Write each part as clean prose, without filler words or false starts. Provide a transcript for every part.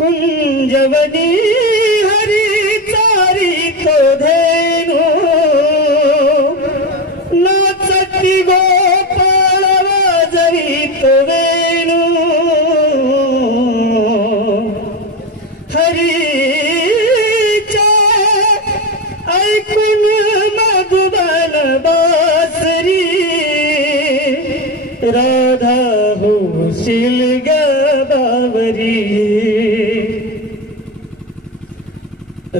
कुंजवनी हरी चारी तो धेनु नाचती गोपाळ वाजवी तो वेणू हरीच्या ऐकून मधुबन बासरी राधा होशील ग बावरी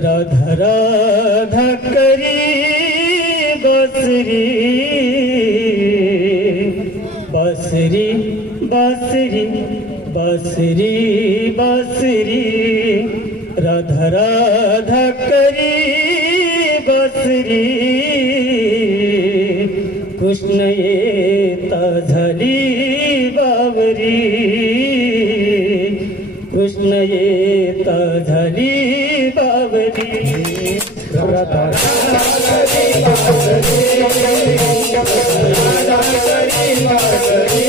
राधा राधा करी बासरी बासरी बासरी बासरी बासरी राधा राधा करी बासरी कृष्ण येता झाली बावरी कृष्ण येता झाली बावरी राधा राधा करी बासरी राधा करी बासरी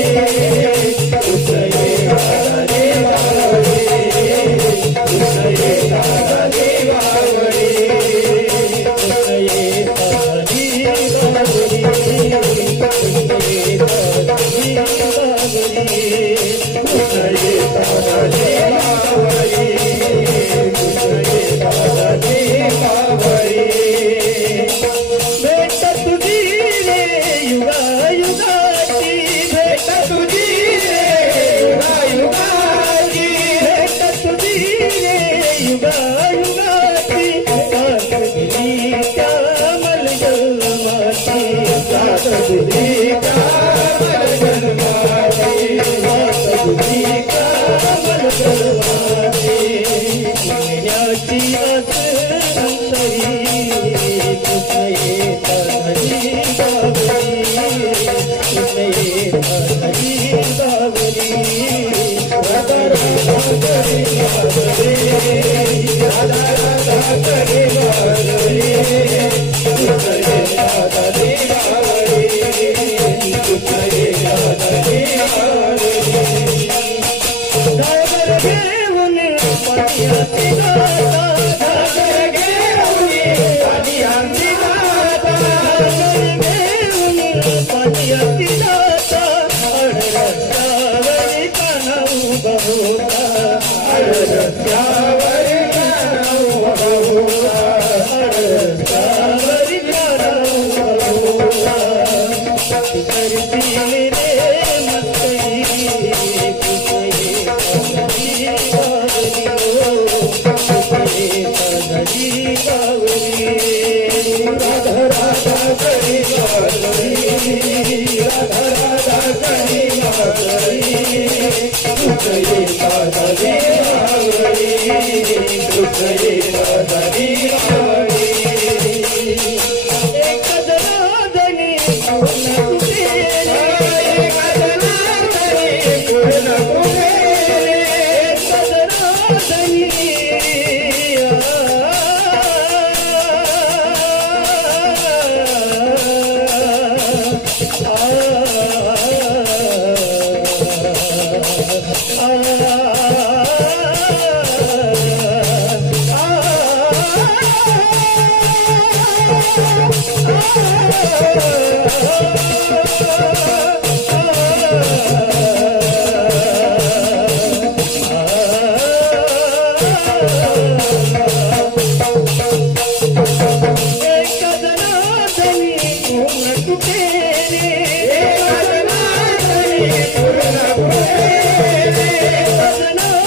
कृष्ण येता झाली बावरी कृष्ण येता झाली बावरी कृष्ण येता झाली बावरी कृष्ण येता झाली बावरी कृष्ण येता झाली बावरी कृष्ण येता झाली बावरी भेट तुझी रे युगा युगाची भेट तुझी रे युगा युगाची भेट तुझी रे युगा युगाची साथ दिली कामल जन्माची साथ दिली कामल जन्माची साथ दिली कामल जन्माची पुण्याची असंतरी कृष्ण येता झाली बावरी कृष्ण येता झाली बावरी राधा राधा करी बावरी राधा राधा करी बावरी कृष्ण येता झाली बावरी कृष्ण येता झाली बावरी घागर घेऊन पाण्याची दाता घागर घेऊन पाण्याची दाता घागर घेऊन पाण्याची दाता अडरस्त्यावर कान्हा उभा होता अडरस्त्यावर कान्हा उभा होता अडरस्त्यावर कान्हा उभा होता करती रे मस्करी कृष्ण येता झाली बावरी कृष्ण येता झाली बावरी राधा राधा करी बावरी राधा राधा करी बावरी कृष्ण येता झाली बावरी कृष्ण येता झाली बावरी एक जनार्दनी पूर्ण कुबेरे एक जनार्दनी पूर्ण कुबेरे एक जनार्दनी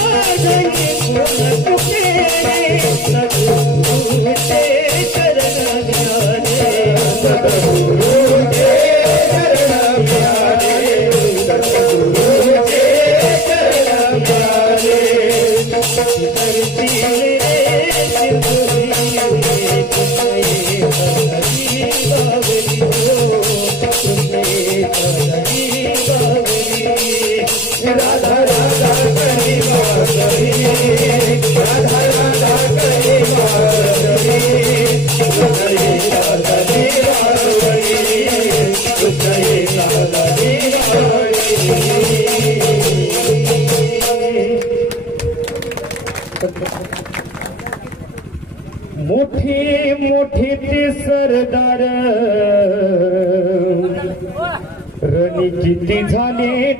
राधा राधा करी बावरी राधा राधा करी बावरी कृष्ण येता झाली बावरी कृष्ण येता झाली बावरी मोठे मोठे ते सरदार रणजिती झाले